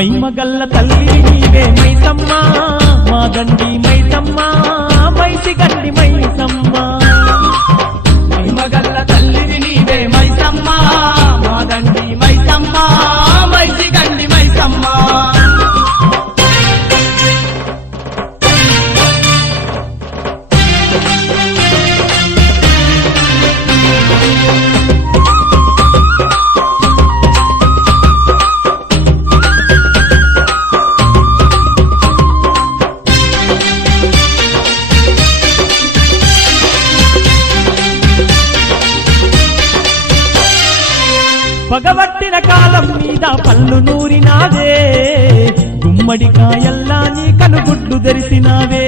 మైమగల్ల తల్లి నీవే మైసమ్మ మా దండి మైసమ్మ మైసి గండి మైసమ్మ మైమగల్ల తల్లివి నీవే మైసమ్మ మా దండి మైసమ్మ మైసి గండి మైసమ్మ పగబట్టిన కాలం మీద పళ్ళు నూరినావే గుమ్మడికాయల్లా నీ కనుగుడ్లు తెరిసినావే